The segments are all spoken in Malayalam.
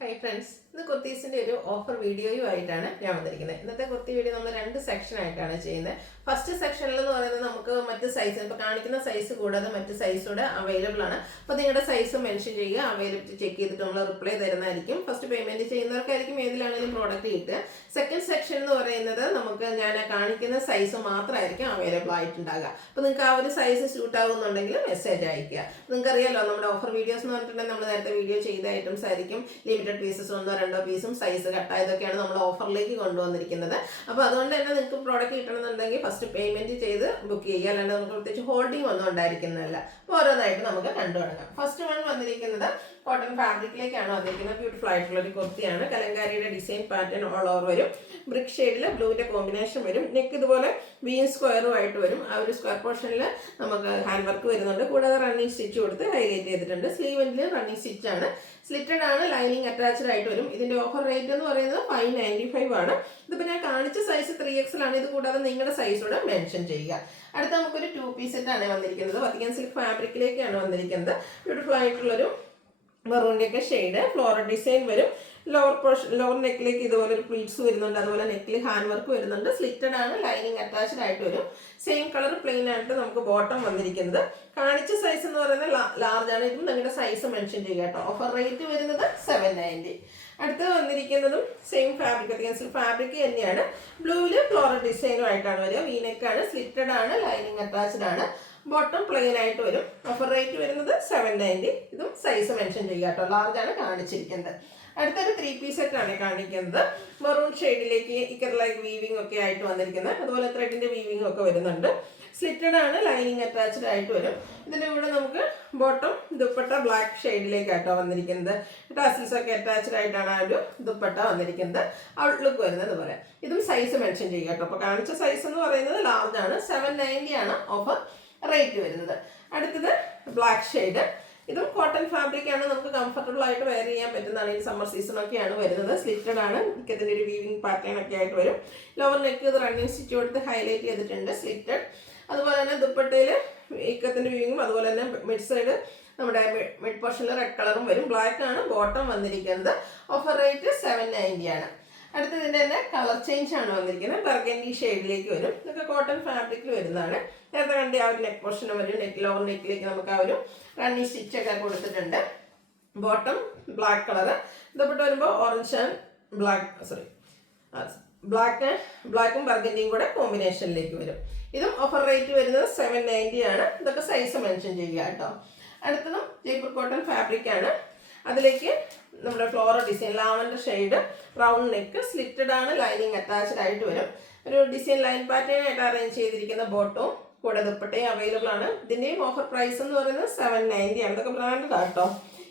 Hi friends, ഇന്ന് കുർത്തീസിന്റെ ഒരു ഓഫർ വീഡിയോയുമായിട്ടാണ് ഞാൻ വന്നിരിക്കുന്നത്. ഇന്നത്തെ കുർത്തി വീഡിയോ നമ്മൾ രണ്ട് സെക്ഷൻ ആയിട്ടാണ് ചെയ്യുന്നത്. ഫസ്റ്റ് സെക്ഷനിൽ എന്ന് പറയുന്നത് നമുക്ക് മറ്റ് സൈസ് ഇപ്പോൾ കാണിക്കുന്ന സൈസ് കൂടാതെ മറ്റ് സൈസോടെ അവൈലബിൾ ആണ്. അപ്പോൾ നിങ്ങളുടെ സൈസ് മെൻഷൻ ചെയ്യുക, അവൈലബിലിറ്റി ചെക്ക് ചെയ്തിട്ട് നമ്മൾ റിപ്ലൈ തരുന്നതായിരിക്കും. ഫസ്റ്റ് പേയ്മെന്റ് ചെയ്യുന്നവർക്കായിരിക്കും ഏതിലാണെങ്കിലും പ്രോഡക്റ്റ് കിട്ടുക. സെക്കൻഡ് സെക്ഷൻ എന്ന് പറയുന്നത് നമുക്ക് ഞാൻ കാണിക്കുന്ന സൈസ് മാത്രമായിരിക്കും അവൈലബിൾ ആയിട്ടുണ്ടാകുക. അപ്പോൾ നിങ്ങൾക്ക് ആ ഒരു സൈസ് സ്യൂട്ട് ആകുന്നുണ്ടെങ്കിൽ മെസ്സേജ് അയക്കുക. നിങ്ങൾക്കറിയാലോ നമ്മുടെ ഓഫർ വീഡിയോസ് എന്ന് പറഞ്ഞിട്ടുണ്ടെങ്കിൽ നമ്മൾ നേരത്തെ വീഡിയോ ചെയ്ത ഐറ്റംസ് ആയിരിക്കും. ലിമിറ്റഡ് പീസസ് ഒന്നോ രണ്ടോ പീസും സൈസ് കട്ടായതൊക്കെയാണ് നമ്മൾ ഓഫറിലേക്ക് കൊണ്ടുവന്നിരിക്കുന്നത്. അപ്പോൾ അതുകൊണ്ട് തന്നെ നിങ്ങൾക്ക് പ്രോഡക്റ്റ് കിട്ടണമെന്നുണ്ടെങ്കിൽ ഫസ്റ്റ് പേയ്മെന്റ് ചെയ്ത് ബുക്ക് ചെയ്യുക, അല്ലാണ്ട് നമുക്ക് പ്രത്യേകിച്ച് ഹോൾഡിംഗ് ഒന്നും ഉണ്ടായിരിക്കുന്നതല്ല. അപ്പോൾ ഓരോന്നായിട്ട് നമുക്ക് കണ്ടു തുടങ്ങാം. ഫസ്റ്റ് വൺ വന്നിരിക്കുന്നത് കോട്ടൺ ഫാബ്രിക്കിലേക്കാണ് വന്നിരിക്കുന്നത്. ബ്യൂട്ടിഫുൾ ആയിട്ടുള്ള ഒരു കുർത്തിയാണ്. കലങ്കാരിയുടെ ഡിസൈൻ പാറ്റേൺ ഓൾ ഓവർ വരും. ബ്രിക്ക് ഷെയ്ഡിൽ ബ്ലൂവിന്റെ കോമ്പിനേഷൻ വരും. നെക്ക് ഇതുപോലെ വീൻ സ്ക്വയറും ആയിട്ട് വരും. ആ ഒരു സ്ക്വയർ പോർഷനിൽ നമുക്ക് ഹാൻഡ് വർക്ക് വരുന്നുണ്ട്. കൂടാതെ റണ്ണിങ് സ്റ്റിച്ച് കൊടുത്ത് ഹൈലൈറ്റ് ചെയ്തിട്ടുണ്ട്. സ്ലീവിൽ റണ്ണിങ് സ്റ്റിച്ച് ആണ്. സ്ലിറ്റഡ് ആണ്, ലൈനിങ് അറ്റാച്ച്ഡ് ആയിട്ട് വരും. ഇതിന്റെ ഓഫർ റേറ്റ് എന്ന് പറയുന്നത് 595 ആണ്. ഇതിപ്പോൾ ഞാൻ കാണിച്ച സൈസ് 3XL ആണ്. ഇത് കൂടാതെ നിങ്ങളുടെ സൈസോടെ മെൻഷൻ ചെയ്യുക. അടുത്ത നമുക്കൊരു 2 പീസ് സെറ്റ് ആണ് വന്നിരിക്കുന്നത്. വത്തിക്കാൻ സിൽക്ക് ഫാബ്രിക്കിലേക്കാണ് വന്നിരിക്കുന്നത്. ബ്യൂട്ടിഫുൾ ആയിട്ടുള്ളൊരു മെറൂണിന്റെ ഒക്കെ ഷെയ്ഡ്, ഫ്ലോറൽ ഡിസൈൻ വരും. ലോവർ നെക്കിലേക്ക് ഇതുപോലെ ഒരു പ്ലീറ്റ്സ് വരുന്നുണ്ട്. അതുപോലെ നെക്കിൽ ഹാൻഡ് വർക്ക് വരുന്നുണ്ട്. സ്ലിറ്റഡ് ആണ്, ലൈനിങ് അറ്റാച്ച്ഡ് ആയിട്ട് വരും. സെയിം കളർ പ്ലെയിൻ ആയിട്ട് നമുക്ക് ബോട്ടം വന്നിരിക്കുന്നത്. കാണിച്ച സൈസ് എന്ന് പറയുന്നത് ലാർജ് ആണ്. ഇതും നിങ്ങളുടെ സൈസ് മെൻഷൻ ചെയ്യുക കേട്ടോ. ഓഫർ റേറ്റ് വരുന്നത് 790. അടുത്ത് വന്നിരിക്കുന്നതും സെയിം ഫാബ്രിക് ഫാബ്രിക് തന്നെയാണ്. ബ്ലൂവില് ഫ്ലോറൽ ഡിസൈനും ആയിട്ടാണ് വരിക. വീനെക്കാണ്, സ്ലിറ്റഡ് ആണ്, ലൈനിങ് അറ്റാച്ച്ഡ് ആണ്. ബോട്ടം പ്ലെയിൻ ആയിട്ട് വരും. ഓഫർ റേറ്റ് വരുന്നത് 790. ഇതും സൈസ് മെൻഷൻ ചെയ്യുക കേട്ടോ. ലാർജ് ആണ് കാണിച്ചിരിക്കുന്നത്. അടുത്തൊരു 3 പീസ് സെറ്റ് ആണ് കാണിക്കുന്നത്. മെറൂൺ ഷെയ്ഡിലേക്ക് ഇക്കർ ലൈക്ക് വീവിംഗ് ഒക്കെ ആയിട്ട് വന്നിരിക്കുന്നത്. അതുപോലെ ത്രെഡിന്റെ വീവിംഗ് ഒക്കെ വരുന്നുണ്ട്. സ്ലിറ്റഡ് ആണ്, ലൈനിങ് അറ്റാച്ച്ഡ് ആയിട്ട് വരും. ഇതിന്റെ കൂടെ നമുക്ക് ബോട്ടം ദുപ്പട്ട ബ്ലാക്ക് ഷെയ്ഡിലേക്കാട്ടോ വന്നിരിക്കുന്നത്. ടാസിൽസ് ഒക്കെ അറ്റാച്ച്ഡ് ആയിട്ടാണ് ആ ഒരു ദുപ്പട്ട വന്നിരിക്കുന്നത്. ഔട്ട്ലുക്ക് വരുന്നത് പോലെ. ഇതും സൈസ് മെൻഷൻ ചെയ്യുക കേട്ടോ. അപ്പോൾ കാണിച്ച സൈസ് എന്ന് പറയുന്നത് ലാർജ് ആണ്. 790 ആണ് ഓഫർ റേറ്റ് വരുന്നത്. അടുത്തത് ബ്ലാക്ക് ഷെയ്ഡ്. ഇതും കോട്ടൺ ഫാബ്രിക് ആണ്. നമുക്ക് കംഫർട്ടബിൾ ആയിട്ട് വെയർ ചെയ്യാൻ പറ്റുന്നതാണ്. ഈ സമ്മർ സീസൺ ഒക്കെയാണ് വരുന്നത്. സ്ലിറ്റഡ് ആണ്. ഇതിൻ്റെ ഒരു വീവിംഗ് പാറ്റേൺ ഒക്കെ ആയിട്ട് വരും. ലോവർ നെക്ക് ഇത് റണ്ണിങ് സ്റ്റിച്ച് കൊടുത്ത് ഹൈലൈറ്റ് ചെയ്തിട്ടുണ്ട്. സ്ലിറ്റഡ്. അതുപോലെ തന്നെ ദുപ്പട്ടയിൽ ഇക്കത്തിൻ്റെ വീവിങ്ങും അതുപോലെ തന്നെ മിഡ് സൈഡ് നമ്മുടെ മിഡ് പോർഷനിൽ റെഡ് കളറും വരും. ബ്ലാക്ക് ആണ് ബോട്ടം വന്നിരിക്കുന്നത്. ഓഫർ റേറ്റ് 790 ആണ്. അടുത്തതിൻ്റെ തന്നെ കളർ ചേഞ്ച് ആണ് വന്നിരിക്കുന്നത്. ബർഗൻഡി ഷെയ്ഡിലേക്ക് വരും. ഇതൊക്കെ കോട്ടൺ ഫാബ്രിക്കിൽ വരുന്നതാണ്. നേരത്തെ കണ്ട ആ ഒരു നെക്ക് പോർഷൻ വരും. ലോവർ നെക്കിലേക്ക് നമുക്ക് ആ ഒരു റണ്ണിങ് സ്റ്റിച്ചൊക്കെ കൊടുത്തിട്ടുണ്ട്. Bottom black colour. ഇതപ്പെട്ട് വരുമ്പോൾ ഓറഞ്ച് ആൻഡ് ബ്ലാക്കും ബർഗൻഡിയും കൂടെ കോമ്പിനേഷനിലേക്ക് വരും. ഇതും ഓഫർ റേറ്റ് വരുന്നത് 790 ആണ്. ഇതൊക്കെ സൈസ് മെൻഷൻ ചെയ്യുക കേട്ടോ. അടുത്തതും ജയ്പൂർ കോട്ടൺ ഫാബ്രിക് ആണ്. അതിലേക്ക് നമ്മുടെ floral design lavender shade, round neck, slitted ആണ്, ലൈനിങ് അറ്റാച്ച്ഡ് ആയിട്ട് വരും. ഒരു ഡിസൈൻ ലൈൻ പാറ്റേൺ ആയിട്ട് അറേഞ്ച് ചെയ്തിരിക്കുന്ന ബോട്ടവും കൂടെ ദുപ്പട്ടയും അവൈലബിൾ ആണ്. ഇതിൻ്റെയും ഓഫർ പ്രൈസ് എന്ന് പറയുന്നത് 790 ആണ്. ഇതൊക്കെ ബ്രാൻഡ് കേട്ടോ.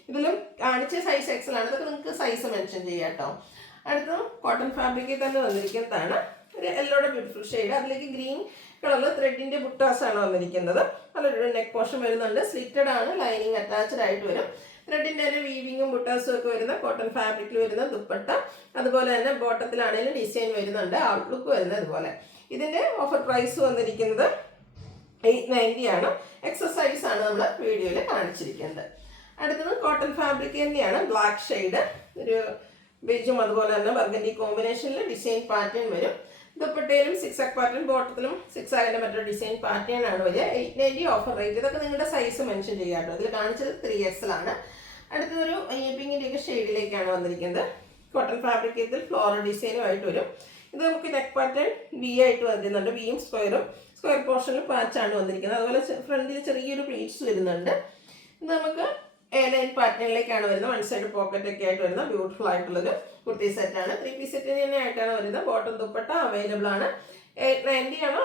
ഇതിലും കാണിച്ച സൈസ് XL ആണ്. ഇതൊക്കെ നിങ്ങൾക്ക് സൈസ് മെൻഷൻ ചെയ്യാം കേട്ടോ. അടുത്തതും കോട്ടൺ ഫാബ്രിക്കിൽ തന്നെ വന്നിരിക്കുന്നതാണ്. ഒരു യെല്ലോയുടെ ബ്യൂട്ടിഫുൾ ഷെയ്ഡ്. അതിലേക്ക് ഗ്രീൻ കളറിൽ ത്രെഡിന്റെ ബുട്ടാസ് ആണ് വന്നിരിക്കുന്നത്. നല്ലൊരു നെക്ക് പോർഷൻ വരുന്നുണ്ട്. സ്ലിറ്റഡ് ആണ്, ലൈനിങ് അറ്റാച്ച്ഡ് ആയിട്ട് വരും. ത്രെഡിന്റെ തന്നെ വീവിങ്ങും ബുട്ടാസും ഒക്കെ വരുന്ന കോട്ടൺ ഫാബ്രിക്കിൽ വരുന്ന ദുപ്പട്ട. അതുപോലെ തന്നെ ബോട്ടത്തിലാണെങ്കിലും ഡിസൈൻ വരുന്നുണ്ട്. ഔട്ട്ലുക്ക് വരുന്നത് ഇതുപോലെ. ഇതിന്റെ ഓഫർ പ്രൈസ് വന്നിരിക്കുന്നത് 890 ആണ്. എക്സസൈസ് ആണ് നമ്മൾ വീഡിയോയിൽ കാണിച്ചിരിക്കുന്നത്. അടുത്തത് കോട്ടൺ ഫാബ്രിക് തന്നെയാണ്. ബ്ലാക്ക് ഷെയ്ഡ്, ഒരു ബേജും അതുപോലെ തന്നെ ബർഗൻഡി കോമ്പിനേഷനിൽ ഡിസൈൻ പാറ്റേൺ വരും. ദുപ്പട്ടയിലും 6 പാറ്റേൺ, ബോട്ടത്തിലും 6 മറ്റൊരു ഡിസൈൻ പാറ്റേൺ ആണ് വരിക. 890 ഓഫർ റേറ്റ്. ഇതൊക്കെ നിങ്ങളുടെ സൈസ് മെൻഷൻ ചെയ്യാം കേട്ടോ. ഇതിൽ കാണിച്ചത് 3XL ആണ്. അടുത്തൊരു പിങ്കിൻ്റെയൊക്കെ ഷെയ്ഡിലേക്കാണ് വന്നിരിക്കുന്നത്. കോട്ടൺ ഫാബ്രിക് ഇതിൽ ഫ്ലോറൽ ഡിസൈനും ആയിട്ട് വരും. ഇത് നമുക്ക് നെക്ക് പാറ്റേൺ വി ആയിട്ട് വരുന്നുണ്ട്. വിയും സ്ക്വയർ പോർഷനിൽ പാച്ചാണ് വന്നിരിക്കുന്നത്. അതുപോലെ ഫ്രണ്ടിൽ ചെറിയൊരു പ്ലീറ്റ്സ് വരുന്നുണ്ട്. ഇത് നമുക്ക് ലൈൻ പാറ്റേണിലേക്കാണ് വരുന്നത്. വൺ സൈഡ് പോക്കറ്റ് ഒക്കെ ആയിട്ട് വരുന്ന ബ്യൂട്ടിഫുൾ ആയിട്ടുള്ളൊരു കുർത്തി സെറ്റാണ്. 3 പീസ് സെറ്റ് തന്നെ ആയിട്ടാണ് വരുന്നത്. ബോട്ടം ദുപ്പട്ട അവൈലബിൾ ആണ്. 890 ആണ്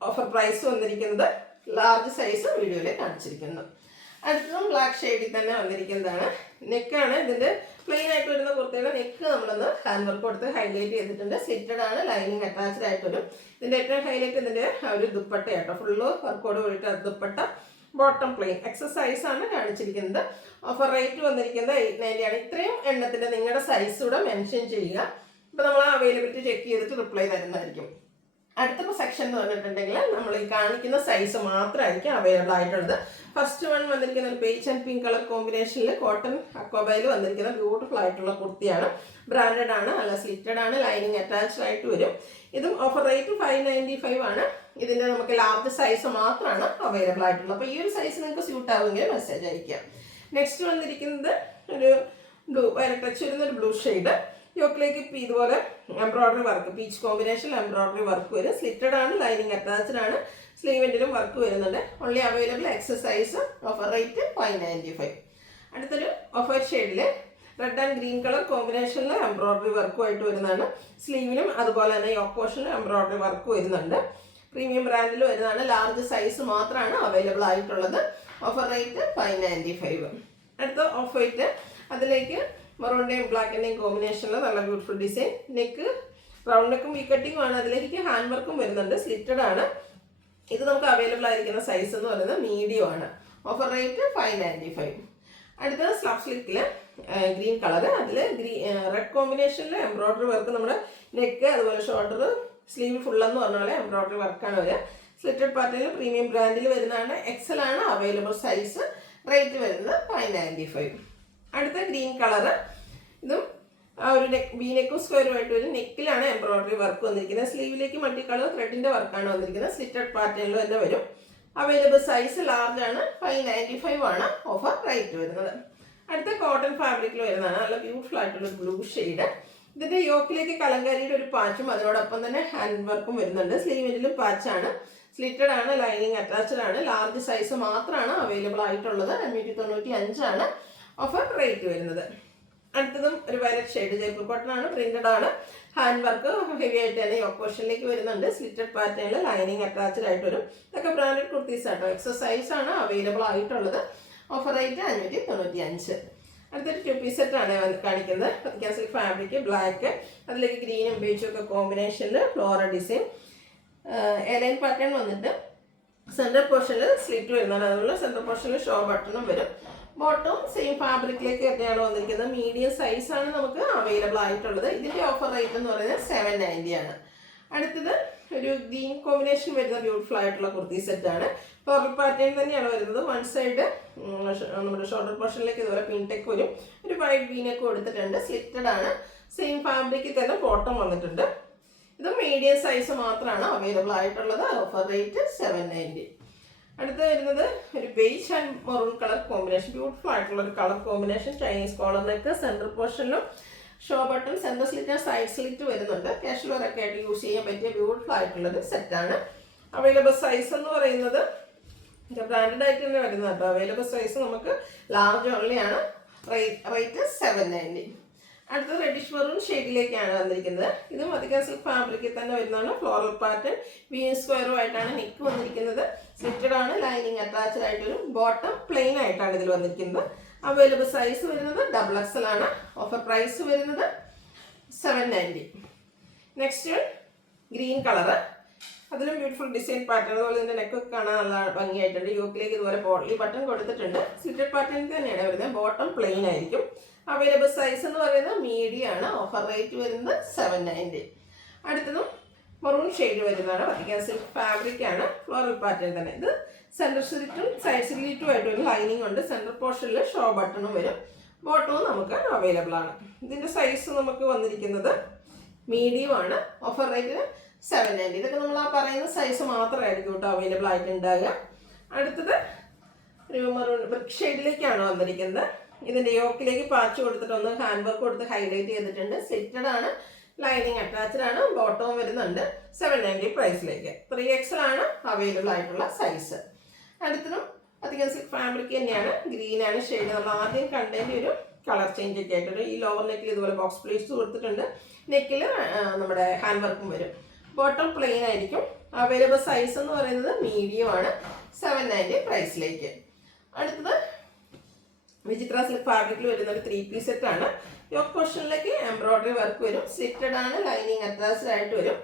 ഓഫർ പ്രൈസ് വന്നിരിക്കുന്നത്. ലാർജ് സൈസ് വീഡിയോയിൽ കാണിച്ചിരിക്കുന്നു. അടുത്തതും ബ്ലാക്ക് ഷെയ്ഡിൽ തന്നെ വന്നിരിക്കുന്നതാണ്. നെക്കാണ് ഇതിൻ്റെ പ്ലെയിൻ ആയിട്ട് വരുന്ന കുർത്തിയുടെ നെക്ക് നമ്മളൊന്ന് ഹാൻഡ് വർക്ക് കൊടുത്ത് ഹൈലൈറ്റ് ചെയ്തിട്ടുണ്ട്. സ്ലിറ്റഡ് ആണ്, ലൈനിങ് അറ്റാച്ച്ഡ് ആയിട്ട് വരും. ഇതിൻ്റെ ഏറ്റവും ഹൈലൈറ്റ് ഇതിൻ്റെ ഒരു ദുപ്പട്ട കേട്ടോ. ഫുള്ള് വർക്കോട് കൂടിയിട്ട് ദുപ്പട്ട. ബോട്ടം പ്ലെയിൻ എക്സസൈസ് ആണ് കാണിച്ചിരിക്കുന്നത്. ഓഫർ റേറ്റ് വന്നിരിക്കുന്നത് 890 ആണ്. ഇത്രയും എണ്ണത്തിൻ്റെ നിങ്ങളുടെ സൈസ് കൂടെ മെൻഷൻ ചെയ്യുക. ഇപ്പോൾ നമ്മൾ അവൈലബിലിറ്റി ചെക്ക് ചെയ്തിട്ട് റിപ്ലൈ തരുന്നതായിരിക്കും. അടുത്ത സെക്ഷൻ എന്ന് പറഞ്ഞിട്ടുണ്ടെങ്കിൽ നമ്മൾ ഈ കാണിക്കുന്ന സൈസ് മാത്രമായിരിക്കും അവൈലബിൾ ആയിട്ടുള്ളത്. ഫസ്റ്റ് വൺ വന്നിരിക്കുന്ന ഒരു ബേജ് ആൻഡ് പിങ്ക് കളർ കോമ്പിനേഷനിൽ കോട്ടൺ അക്വബയിൽ വന്നിരിക്കുന്ന ബ്യൂട്ടിഫുൾ ആയിട്ടുള്ള കുർത്തിയാണ്. ബ്രാൻഡഡ് ആണ്, അല്ല സ്ലിറ്റഡ് ആണ്, ലൈനിങ് അറ്റാച്ച്ഡ് ആയിട്ട് വരും. ഇതും ഓഫർ റേറ്റ് 595 ആണ്. ഇതിൻ്റെ നമുക്ക് ലാർജ് സൈസ് മാത്രമാണ് അവൈലബിൾ ആയിട്ടുള്ളത്. അപ്പോൾ ഈ ഒരു സൈസ് നിങ്ങൾക്ക് സ്യൂട്ട് ആവുമെങ്കിൽ മെസ്സേജ് അയക്കാം. നെക്സ്റ്റ് വന്നിരിക്കുന്നത് ഒരു ബ്ലൂ ടച്ച് വരുന്ന ഒരു ബ്ലൂ ഷെയ്ഡ്. യോക്കിലേക്ക് ഇതുപോലെ എംബ്രോയിഡറി വർക്ക്, പീച്ച് കോമ്പിനേഷനിൽ എംബ്രോയിഡറി വർക്ക് വരും. സ്ലിറ്റഡ് ആണ്, ലൈനിങ് അറ്റാച്ച്ഡ് ആണ്, സ്ലീവെൻറ്റിലും വർക്ക് വരുന്നുണ്ട്. Only available XS size. Offer rate 595. അടുത്തൊരു ഓഫർ ഷെയ്ഡിൽ റെഡ് ആൻഡ് ഗ്രീൻ കളർ കോമ്പിനേഷനിൽ എംബ്രോയിഡറി വർക്കുമായിട്ട് വരുന്നതാണ്. സ്ലീവിനും അതുപോലെ തന്നെ യോക്ക് പോർഷനിലും എംബ്രോയിഡറി വർക്ക് വരുന്നുണ്ട്. പ്രീമിയം ബ്രാൻഡിൽ വരുന്നതാണ്. ലാർജ് സൈസ് മാത്രമാണ് അവൈലബിൾ ആയിട്ടുള്ളത്. Offer rate 595. അടുത്ത ഓഫ് വൈറ്റ്, അതിലേക്ക് മെറൂണിൻ്റെയും ബ്ലാക്കിൻ്റെയും കോമ്പിനേഷനിൽ നല്ല ബ്യൂട്ടിഫുൾ ഡിസൈൻ. നെക്ക് റൗണ്ട് നെക്കും വി കട്ടിങ്ങും ആണ്. അതിലേക്ക് ഹാൻഡ് വർക്കും വരുന്നുണ്ട്. സ്ലിറ്റഡ് ആണ്. ഇത് നമുക്ക് അവൈലബിൾ ആയിരിക്കുന്ന സൈസ് എന്ന് പറയുന്നത് മീഡിയം ആണ്. Offer rate 595. അടുത്തത് സ്ലബ് സ്ലിക്കിൽ ഗ്രീൻ കളർ, അതിൽ റെഡ് കോമ്പിനേഷനിൽ എംബ്രോയിഡറി വർക്ക്. നമ്മുടെ നെക്ക് അതുപോലെ ഷോൾഡർ സ്ലീവ് ഫുള്ളെന്ന് പറഞ്ഞ പോലെ എംബ്രോയിഡറി വർക്കാണ് വരിക. സ്ലിറ്റഡ് പാറ്റേണിൽ പ്രീമിയം ബ്രാൻഡിൽ വരുന്നതാണ്. എക്സൽ ആണ് അവൈലബിൾ സൈസ്. റേറ്റ് വരുന്നത് 595. അടുത്ത ഗ്രീൻ കളർ, ഇതും ആ ഒരു ബി നെക്കും സ്ക്വയറുമായിട്ട് വരും. നെക്കിലാണ് എംബ്രോയിഡറി വർക്ക് വന്നിരിക്കുന്നത്. സ്ലീവിലേക്ക് മൾട്ടി കളർ ത്രെഡിൻ്റെ വർക്കാണ് വന്നിരിക്കുന്നത്. സ്ലിറ്റഡ് പാറ്റേണിൽ തന്നെ വരും. അവൈലബിൾ സൈസ് ലാർജ് ആണ്. 595 ആണ് ഓഫർ റേറ്റ് വരുന്നത്. അടുത്ത കോട്ടൺ ഫാബ്രിക്കിൽ വരുന്നതാണ്. നല്ല ബ്യൂട്ടിഫുൾ ആയിട്ടുള്ള ബ്ലൂ ഷെയ്ഡ്. ഇതിൻ്റെ യോക്കിലേക്ക് കലങ്കാരിയുടെ ഒരു പാച്ചും അതിനോടൊപ്പം തന്നെ ഹാൻഡ് വർക്കും വരുന്നുണ്ട്. സ്ലീവിലും പാച്ചാണ്. സ്ലിറ്റഡ് ആണ്, ലൈനിങ് അറ്റാച്ച്ഡ് ആണ്. ലാർജ് സൈസ് മാത്രമാണ് അവൈലബിൾ ആയിട്ടുള്ളത്. 595 ആണ് ഓഫർ റേറ്റ് വരുന്നത്. അടുത്തതും ഒരു വയലറ്റ് ഷെയ്ഡ്, ജയ്പൂർ കോട്ടൺ ആണ്, പ്രിന്റഡ് ആണ്. ഹാൻഡ് വർക്ക് ഹെവി ആയിട്ട് തന്നെ യോക്ക് പോർഷനിലേക്ക് വരുന്നുണ്ട്. സ്ലിറ്റഡ് പാറ്റേണിൽ ലൈനിങ് അറ്റാച്ച്ഡ് ആയിട്ട് വരും. ഇതൊക്കെ ബ്രാൻഡഡ് കുർത്തീസ് ആട്ടോ. എക്സസൈസ് ആണ് അവൈലബിൾ ആയിട്ടുള്ളത്. Offer rate 595. അടുത്തൊരു 2 പീസ് സെറ്റ് ആണ് കാണിക്കുന്നത്. സിൽക്ക് ഫാബ്രിക്, ബ്ലാക്ക്, അതിലേക്ക് ഗ്രീനും ബേജും ഒക്കെ കോമ്പിനേഷനിൽ ഫ്ലോറൽ ഡിസൈൻ, എലൈൻ പാറ്റേൺ വന്നിട്ട് സെൻട്രൽ പോർഷനിൽ സ്ലിറ്റ് വരുന്നതാണ്. അതുപോലെ സെൻട്രൽ പോർഷനിൽ ഷോ ബട്ടണും വരും. ബോട്ടവും സെയിം ഫാബ്രിക്കിലേക്ക് തന്നെയാണ് വന്നിരിക്കുന്നത്. മീഡിയം സൈസാണ് നമുക്ക് അവൈലബിൾ ആയിട്ടുള്ളത്. ഇതിൻ്റെ ഓഫർ റേറ്റ് എന്ന് പറയുന്നത് 790 ആണ്. അടുത്തത് ഒരു ഗ്രീൻ കോമ്പിനേഷൻ വരുന്ന ബ്യൂട്ടിഫുൾ ആയിട്ടുള്ള കുർത്തി സെറ്റാണ്. ഫ്ലോറൽ പാറ്റേൺ തന്നെയാണ് വരുന്നത്. വൺ സൈഡ് നമ്മുടെ ഷോൾഡർ പോർഷനിലേക്ക് ഇതുപോലെ പിൻടെക്ക് വരും. ഒരു വൈഡ് വീനൊക്കെ കൊടുത്തിട്ടുണ്ട്. സ്ലിറ്റഡ് ആണ്. സെയിം ഫാബ്രിക്കിൽ തന്നെ ബോട്ടം വന്നിട്ടുണ്ട്. ഇത് മീഡിയം സൈസ് മാത്രമാണ് അവൈലബിൾ ആയിട്ടുള്ളത്. Offer rate 790. അടുത്ത് വരുന്നത് ഒരു beige and maroon colour combination. Beautiful ആയിട്ടുള്ള ഒരു കളർ കോമ്പിനേഷൻ. ചൈനീസ് കോളറിലേക്ക് സെൻട്രൽ പോർഷനിലും show button, central slit, side slit വരുന്നുണ്ട്. കാഷ്വൽ വെയറൊക്കെ ആയിട്ട് യൂസ് ചെയ്യാൻ പറ്റിയ ബ്യൂട്ടിഫുൾ ആയിട്ടുള്ളൊരു സെറ്റാണ്. അവൈലബിൾ സൈസ് എന്ന് പറയുന്നത് ബ്രാൻഡഡ് ആയിട്ട് തന്നെ വരുന്നത് കേട്ടോ. അവൈലബിൾ സൈസ് നമുക്ക് ലാർജ് ഓൺലി ആണ്. റേറ്റ് 790. അടുത്ത റെഡിഷ് മെറൂൺ ഷെയ്ഡിലേക്കാണ് വന്നിരിക്കുന്നത്. ഇതും അധികം സിൽക്ക് ഫാബ്രിക്കിൽ തന്നെ വരുന്നതാണ്. ഫ്ലോറൽ പാറ്റേൺ വി സ്ക്വയറും ആയിട്ടാണ് നെക്ക് വന്നിരിക്കുന്നത്. സ്ലിറ്റഡ് ആണ്, ലൈനിങ് അറ്റാച്ച്ഡ് ആയിട്ട് വരും. ബോട്ടം പ്ലെയിൻ ആയിട്ടാണ് ഇതിൽ വന്നിരിക്കുന്നത്. അവൈലബിൾ സൈസ് വരുന്നത് XXL ആണ്. ഓഫർ പ്രൈസ് വരുന്നത് 790. നെക്സ്റ്റ് ഗ്രീൻ കളറ്, അതിലും ബ്യൂട്ടിഫുൾ ഡിസൈൻ പാറ്റേൺ. അതുപോലെ ഇതിൻ്റെ നെക്കൊക്കെ കാണാൻ നല്ല ഭംഗിയായിട്ടുണ്ട്. യോക്കിലേക്ക് ഇതുപോലെ പോട്ട്ലി ബട്ടൺ കൊടുത്തിട്ടുണ്ട്. സ്ലിറ്റഡ് പാറ്റേൺ തന്നെയാണ് വരുന്നത്. ബോട്ടം പ്ലെയിൻ ആയിരിക്കും. അവൈലബിൾ സൈസ് എന്ന് പറയുന്നത് മീഡിയം ആണ്. ഓഫർ റേറ്റ് വരുന്നത് 790. അടുത്തതും മെറൂൺ ഷെയ്ഡ് വരുന്നതാണ്. വത്തിക്കാൻ സിൽക്ക് ഫാബ്രിക് ആണ്. ഫ്ലോറൽ പാറ്റേൺ തന്നെ. ഇത് സെൻട്രൽ സ്ലിറ്റും സൈഡ് സ്ലിറ്റും ആയിട്ട് ഒരു ലൈനിങ് ഉണ്ട്. സെൻട്രൽ പോർഷനിൽ ഷോ ബട്ടണും വരും. ബോട്ടവും നമുക്ക് അവൈലബിൾ ആണ്. ഇതിൻ്റെ സൈസ് നമുക്ക് വന്നിരിക്കുന്നത് മീഡിയം ആണ്. Offer rate 790. ഇതൊക്കെ നമ്മൾ ആ പറയുന്ന സൈസ് മാത്രമായിരിക്കും കേട്ടോ അവൈലബിൾ ആയിട്ടുണ്ടാകുക. അടുത്തത് ഒരു മെറൂൺ ബ്രിക്ക് ഷെയ്ഡിലേക്കാണ് വന്നിരിക്കുന്നത്. ഇതിൻ്റെ യോക്കിലേക്ക് പാച്ച് കൊടുത്തിട്ട് ഒന്ന് ഹാൻഡ് വർക്ക് കൊടുത്ത് ഹൈലൈറ്റ് ചെയ്തിട്ടുണ്ട്. സ്ലിറ്റഡ് ആണ്, ലൈനിങ് അറ്റാച്ച്ഡ് ആണ്. ബോട്ടവും വരുന്നുണ്ട്. 790 പ്രൈസിലേക്ക്. 3XL ആണ് അവൈലബിൾ ആയിട്ടുള്ള സൈസ്. അടുത്തതും അധികം സിൽക്ക് ഫാബ്രിക് തന്നെയാണ്. ഗ്രീനാണ് ഷെയ്ഡ്. നമ്മൾ ആദ്യം കണ്ടതിൻ്റെ ഒരു കളർ ചേഞ്ച് ഒക്കെ ആയിട്ടുണ്ട്. ഈ ലോവർ നെക്കിൽ ഇതുപോലെ ബോക്സ് പ്ലേറ്റ്സ് കൊടുത്തിട്ടുണ്ട്. നെക്കിൽ നമ്മുടെ ഹാൻഡ് വർക്കും വരും. ബോട്ടം പ്ലെയിൻ ആയിരിക്കും. അവൈലബിൾ സൈസ് എന്ന് പറയുന്നത് മീഡിയം ആണ്. 790 പ്രൈസിലേക്ക്. അടുത്തത് വിചിത്ര സിൽക്ക് ഫാബ്രിക്കിൽ വരുന്ന ഒരു 3 പീസ് സെറ്റ് ആണ്. യോക്ക് പോർഷനിലേക്ക് എംബ്രോയിഡറി വർക്ക് വരും. സ്ലിറ്റഡ് ആണ്, ലൈനിങ് അറ്റാച്ച്ഡ് ആയിട്ട് വരും.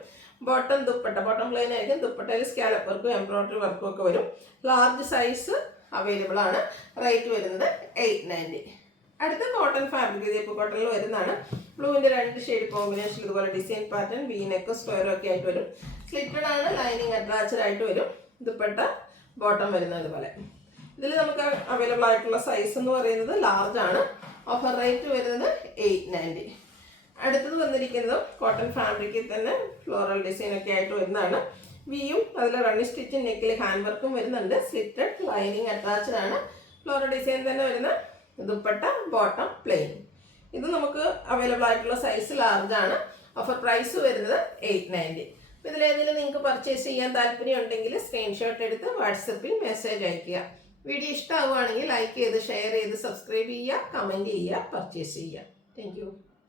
ബോട്ടം ദുപ്പട്ട, ബോട്ടം പ്ലെയിൻ ആയിരിക്കും. ദുപ്പട്ടയിൽ സ്കാലപ്പ് വർക്കും എംബ്രോയിഡറി വർക്കും ഒക്കെ വരും. ലാർജ് സൈസ് അവൈലബിൾ ആണ്. റേറ്റ് വരുന്നത് 890. അടുത്ത കോട്ടൺ ഫാബ്രിക് ജയ്പൂർ കോട്ടണിൽ വരുന്നതാണ്. ബ്ലൂവിൻ്റെ 2 ഷെയ്ഡ് കോമ്പിനേഷൻ. ഇതുപോലെ ഡിസൈൻ പാറ്റേൺ വി നെക്ക് സ്ക്വയറും ഒക്കെ ആയിട്ട് വരും. സ്ലിറ്റഡ് ആണ്, ലൈനിങ് അറ്റാച്ച്ഡ് ആയിട്ട് വരും. ദുപ്പട്ട ബോട്ടം വരുന്നത് ഇതുപോലെ. ഇതിൽ നമുക്ക് അവൈലബിൾ ആയിട്ടുള്ള സൈസ് എന്ന് പറയുന്നത് ലാർജ് ആണ്. ഓഫർ റേറ്റ് വരുന്നത് 890. അടുത്തത് വന്നിരിക്കുന്നത് കോട്ടൺ ഫാബ്രിക്കിൽ തന്നെ ഫ്ലോറൽ ഡിസൈൻ ഒക്കെ ആയിട്ട് വരുന്നതാണ്. വിയും അതിൽ റണ്ണി സ്റ്റിച്ചും നെക്കിൽ ഹാൻഡ് വർക്കും വരുന്നുണ്ട്. സ്ലിറ്റഡ്, ലൈനിങ് അറ്റാച്ച്ഡ് ആണ്. ഫ്ലോറൽ ഡിസൈൻ തന്നെ വരുന്ന ദുപ്പട്ട, ബോട്ടം പ്ലെയിൻ. ഇത് നമുക്ക് അവൈലബിൾ ആയിട്ടുള്ള സൈസ് ലാർജ് ആണ്. ഓഫർ പ്രൈസ് വരുന്നത് 890. അപ്പോൾ ഇതിലേതെങ്കിലും നിങ്ങൾക്ക് പർച്ചേസ് ചെയ്യാൻ താല്പര്യം ഉണ്ടെങ്കിൽ സ്ക്രീൻഷോട്ട് എടുത്ത് വാട്സപ്പിൽ മെസ്സേജ് അയയ്ക്കുക. വീഡിയോ ഇഷ്ടമാവുകയാണെങ്കിൽ ലൈക്ക് ചെയ്ത്, ഷെയർ ചെയ്ത്, സബ്സ്ക്രൈബ് ചെയ്യുക, കമൻറ്റ് ചെയ്യുക, പർച്ചേസ് ചെയ്യുക. Thank you.